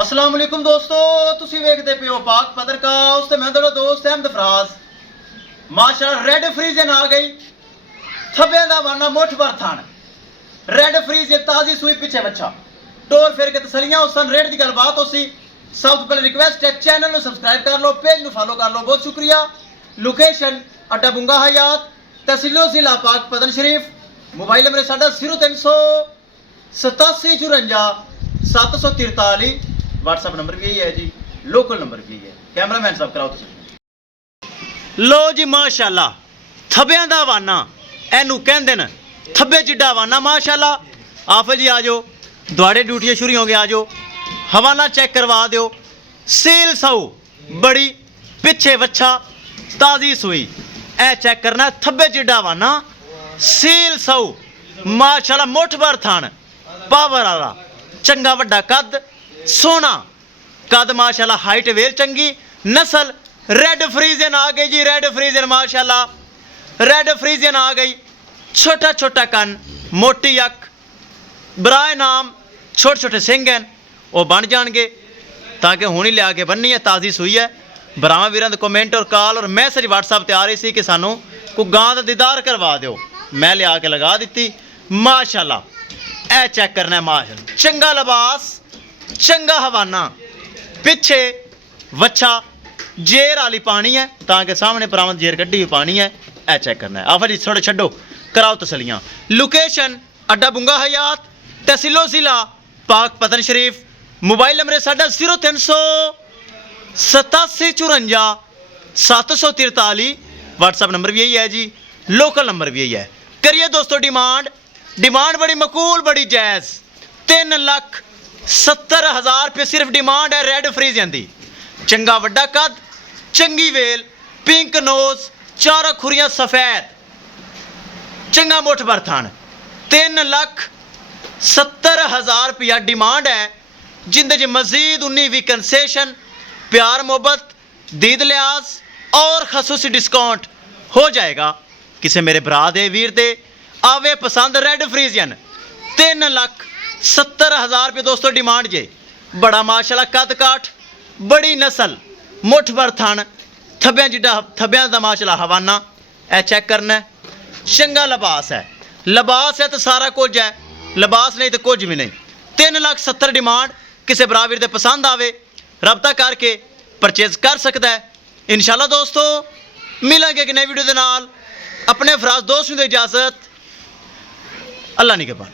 अस्सलाम वालेकुम दोस्तों, तुसी वेखदे पे हो पाक पत्रकार ते मैं तेरा दोस्त अहमद फराज। माशाअल्लाह रेड फ्रीजन आ गई, थब्बे दा वाना मुठ भर थान। रेड फ्रीज ताजी सूई पिछे बच्चा टोर फिर के तसलियां उसन रेड की गलबात होसी। सब तो पहले रिक्वेस्ट है चैनल को सब्सक्राइब कर लो, पेज को फॉलो कर लो, बहुत शुक्रिया। लोकेशन अड्डा बुंगा हयात, तहसीलो जिला पाक पतन शरीफ। मोबाइल नंबर साडा 0387 54 743। व्हाट्सएप नंबर भी यही है जी, लोकल नंबर भी यही है। कैमरामैन साहब कराओ तुम। लो जी माशाअल्लाह थब्बियां दा वाना एनू कहंदे न, थब्बे जिड्डा वाना माशाअल्लाह। आफत जी आ जाओ, दुआड़े ड्यूटियां शुरू हो गए, आ जाओ हवाला चेक करवा दो। सील सऊ बड़ी पिछे वच्छा ताजी सुई, ए चेक करना थब्बे जिड्डा वाना सील सऊ माशाअल्लाह। मुठ भर थान पावर वाला चंगा वड्डा कद सोना कद माशाअल्लाह, हाइट वेल चंगी नस्ल। रेड फ्रीजन आ गई जी, रेड फ्रीजन माशाअल्लाह रेड फ्रीजन आ गई। छोटा छोटा कन, मोटी अख, बराए नाम छोटे छोटे सिंह हैं, वो बन जाएंगे ताकि हुण ही लिया के बननी है। ताज़ी सुई है। भरावां वीरां दे कमेंट और कॉल और मैसेज व्हाट्सएप ते आ रही सी कि सानू कोई गां दा दीदार करवा दो, मैं लिया के लगा दी माशाअल्लाह। ए चेक करना है माशाअल्लाह, चंगा लिबास चंगा हवाना, पिछे वच्छा जेर वाली पानी है ताकि सामने परावंद जेर कड्डी हुई पानी है। ए चेक करना है। आफा जी थोड़े छड्डो, कराओ तसलियां। लोकेशन अड्डा बुंगा हयात, तहसीलो जिला पाक पतन शरीफ। मोबाइल नंबर साडा 0387 54 743। व्हाट्सएप नंबर भी यही है जी, लोकल नंबर भी यही है। करिए दोस्तों डिमांड बड़ी मकूल बड़ी जायज़, 3,70,000 रुपये सिर्फ डिमांड है रेड फ्रीजन दी। चंगा वड्डा कद, चंगी वेल, पिंक नोज, चारों खुरियां सफेद, चंगा मुठ भर थान। 3,70,000 रुपया डिमांड है, जिंदे च मजीद 19 कंसेशन, प्यार मोहब्बत, दीद लिहाज और खसूसी डिस्काउंट हो जाएगा। किसी मेरे भरा दे वीर दे आवे पसंद रेड फ्रीजन 3,70,000 रुपये दोस्तों डिमांड जे। बड़ा माशाल्लाह कद काठ, बड़ी नस्ल, मुठ भर थान, थब्बियां जिड्डा थब्बियां दा माशाल्लाह हवाना। ए चेक करना है, चंगा लिबास है। लिबास है तो सारा कुछ है, लिबास नहीं तो कुछ भी नहीं। 3,70,000 डिमांड, किसी भरा वीर दे पसंद आवे रब्ता करके परचेज कर सकता है। इंशाल्लाह दोस्तों मिलेंगे एक नई वीडियो के नाल। अपने फराज दोस्त नूं दे इजाजत, अल्लाह निगहबान।